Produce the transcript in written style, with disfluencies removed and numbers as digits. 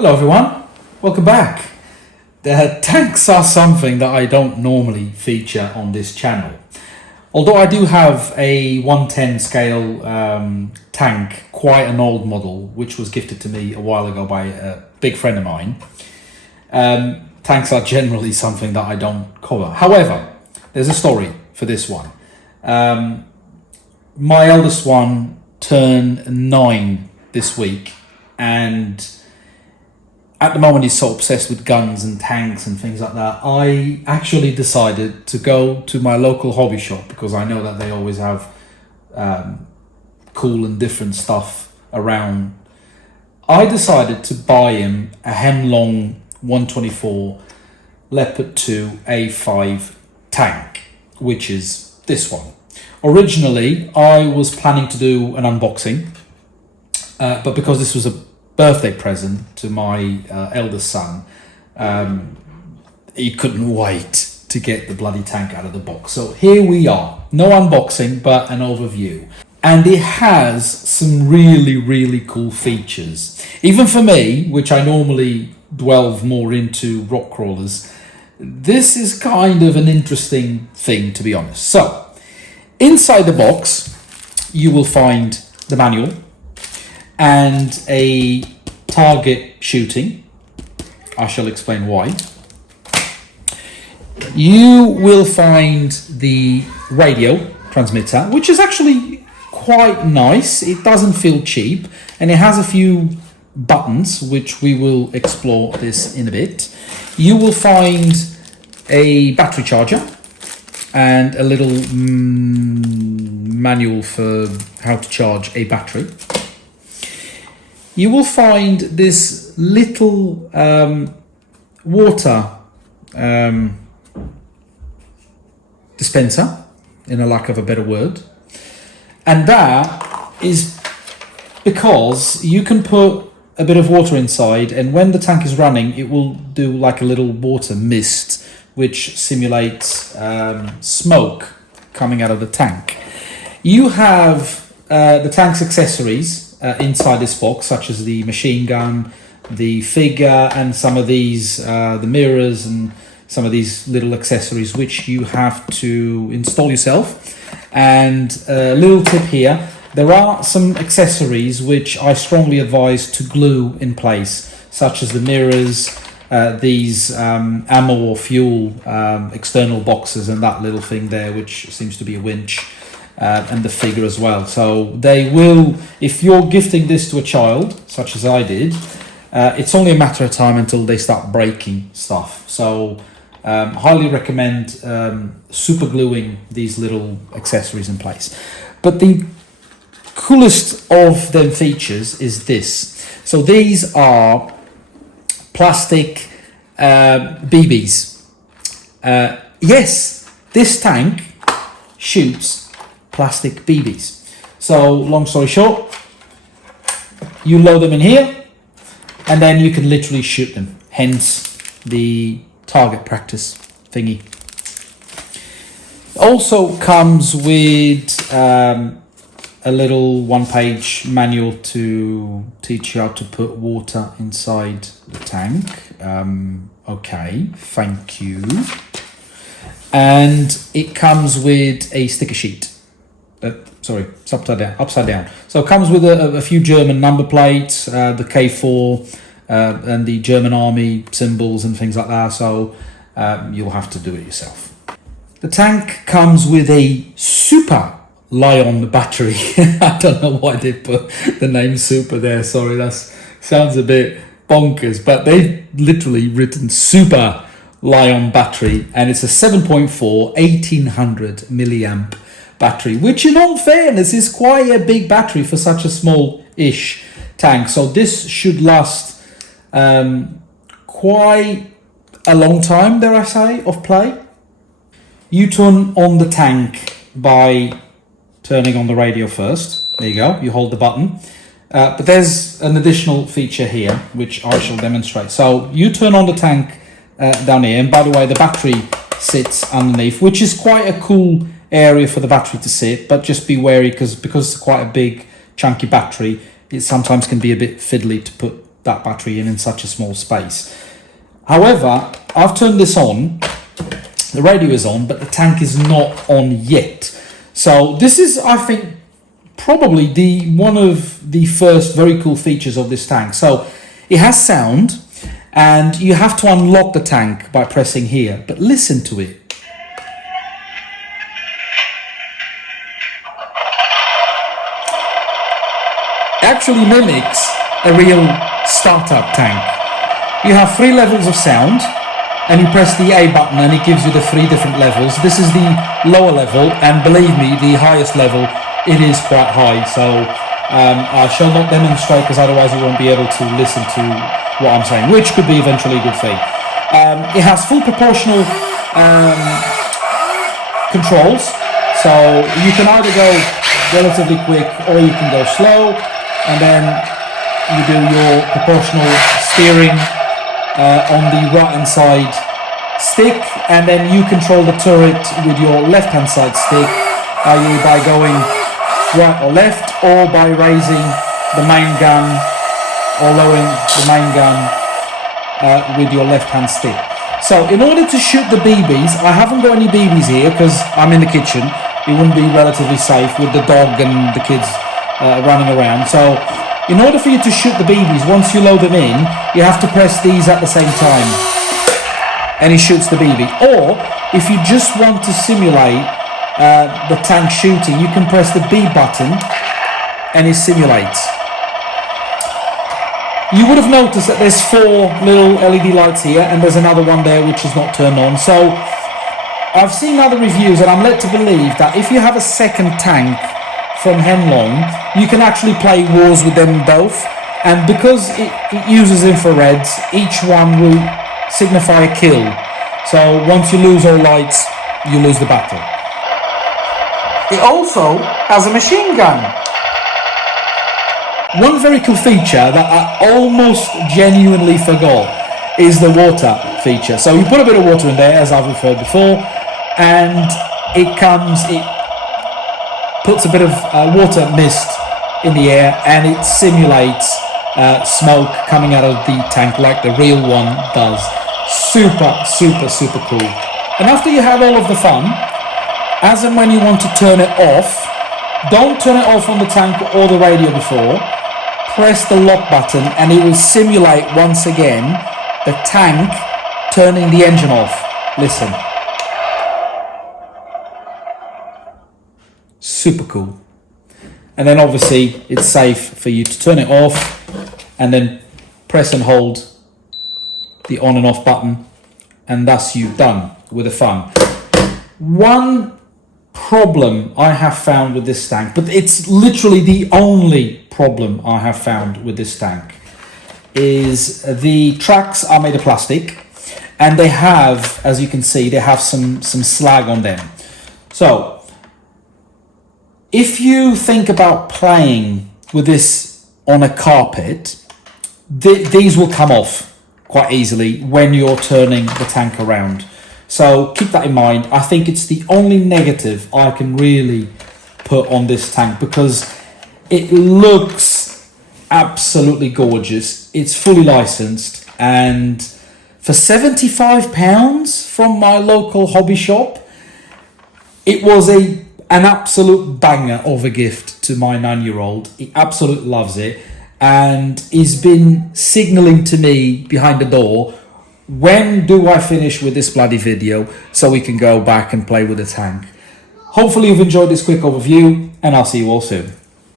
Hello everyone, welcome back. Tanks are something that I don't normally feature on this channel. Although I do have a 110 scale tank, quite an old model, which was gifted to me a while ago by a big friend of mine. Tanks are generally something that I don't cover. However, there's a story for this one. My eldest one turned 9 this week, and at the moment he's so obsessed with guns and tanks and things like that. I actually decided to go to my local hobby shop, because I know that they always have cool and different stuff around. I decided to buy him a Heng Long 124 Leopard 2A5 tank, which is this one. Originally, I was planning to do an unboxing, but because this was a birthday present to my eldest son, he couldn't wait to get the bloody tank out of the box. So here we are, no unboxing, but an overview. And it has some really cool features. Even for me, which I normally delve more into rock crawlers, this is kind of an interesting thing, to be honest. So, inside the box, you will find the manual and a target shooting. I shall explain why. You will find the radio transmitter, which is actually quite nice. It doesn't feel cheap, and it has a few buttons, which we will explore this in a bit. You will find a battery charger and a little manual for how to charge a battery. You will find this little water dispenser, in a lack of a better word. And that is because you can put a bit of water inside, and when the tank is running, it will do like a little water mist, which simulates smoke coming out of the tank. You have the tank's accessories inside this box, such as the machine gun, the figure, and some of these, the mirrors, and some of these little accessories which you have to install yourself. And a little tip here, there are some accessories which I strongly advise to glue in place, such as the mirrors, these ammo or fuel external boxes, and that little thing there which seems to be a winch. And the figure as well. So they will, if you're gifting this to a child, such as I did, it's only a matter of time until they start breaking stuff. So highly recommend super gluing these little accessories in place. But the coolest of the features is this. So these are plastic BBs. Yes, this tank shoots plastic BBs. So long story short, you load them in here, and then you can literally shoot them, hence the target practice thingy. Also comes with a little one-page manual to teach you how to put water inside the tank. Okay, thank you. And it comes with a sticker sheet. Sorry, it's upside down. So it comes with a few German number plates, the K4, and the German army symbols and things like that. So you'll have to do it yourself. The tank comes with a super Lion battery. I don't know why they put the name super there. Sorry, that sounds a bit bonkers, but they've literally written super Lion battery, and it's a 7.4 1800 milliamp battery, which in all fairness is quite a big battery for such a small-ish tank. So this should last quite a long time, dare I say, of play. You turn on the tank by turning on the radio first. There you go, you hold the button. But there's an additional feature here, which I shall demonstrate. So you turn on the tank down here, and by the way, the battery sits underneath, which is quite a cool area for the battery to sit, but just be wary, because it's quite a big chunky battery, it sometimes can be a bit fiddly to put that battery in such a small space. However, I've turned this on, the radio is on, but the tank is not on yet. So this is, I think, probably one of the first very cool features of this tank. So it has sound, and you have to unlock the tank by pressing here, but listen to it. It actually mimics a real startup tank. You have 3 levels of sound, and you press the A button and it gives you the 3 different levels. This is the lower level, and believe me, the highest level, it is quite high. So I shall not demonstrate, because otherwise you won't be able to listen to what I'm saying, which could be eventually a good thing. It has full proportional controls, so you can either go relatively quick or you can go slow, and then you do your proportional steering on the right hand side stick, and then you control the turret with your left hand side stick, i.e. by going right or left, or by raising the main gun or lowering the main gun with your left hand stick. So in order to shoot the BBs, I haven't got any BBs here because I'm in the kitchen. It wouldn't be relatively safe with the dog and the kids running around. So in order for you to shoot the BBs, once you load them in, you have to press these at the same time, and it shoots the BB. Or if you just want to simulate the tank shooting, you can press the B button and it simulates. You would have noticed that there's 4 little LED lights here, and there's another one there which is not turned on. So I've seen other reviews, and I'm led to believe that if you have a second tank from Heng Long, you can actually play wars with them both, and because it uses infrareds, each one will signify a kill. So once you lose all lights, you lose the battle. It also has a machine gun. One very cool feature that I almost genuinely forgot is the water feature. So you put a bit of water in there, as I've referred before, and it puts a bit of water mist in the air, and it simulates smoke coming out of the tank like the real one does. Super, super, super cool. And after you have all of the fun, as and when you want to turn it off, don't turn it off on the tank or the radio before. Press the lock button and it will simulate once again the tank turning the engine off. Listen. Super cool. And then obviously it's safe for you to turn it off and then press and hold the on and off button, and thus you've done with the fun. One problem I have found with this tank, but it's literally the only problem I have found with this tank, is the tracks are made of plastic, and they have, as you can see, they have some slag on them. So if you think about playing with this on a carpet, these will come off quite easily when you're turning the tank around. So keep that in mind. I think it's the only negative I can really put on this tank, because it looks absolutely gorgeous. It's fully licensed, and for £75 from my local hobby shop, it was an absolute banger of a gift to my 9-year-old. He absolutely loves it, and he's been signaling to me behind the door, when do I finish with this bloody video so we can go back and play with the tank. Hopefully you've enjoyed this quick overview, and I'll see you all soon.